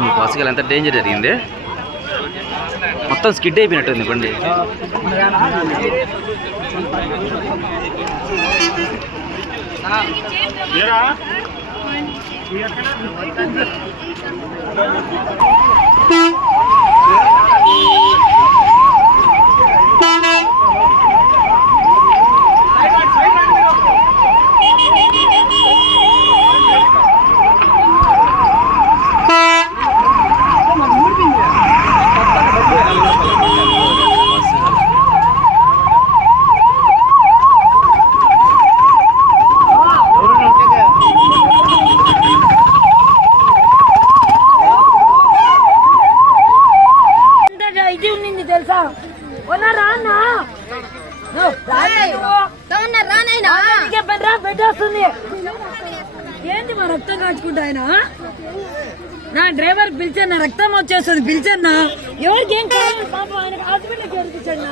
మీ బస్సుకి ఎంత డేంజర్ జరిగింది, మొత్తం స్కిడ్ అయిపోయినట్టుంది బండి. ఏంటి మా రక్తం కాచుకుంటా ఆయన? నా డ్రైవర్ పిలిచాను, నా రక్తం వచ్చేస్తుంది పిలిచాను. ఎవరికి ఏం కావాలి పాపం, ఆయనకు హాస్పిటల్కి చేర్పించండి.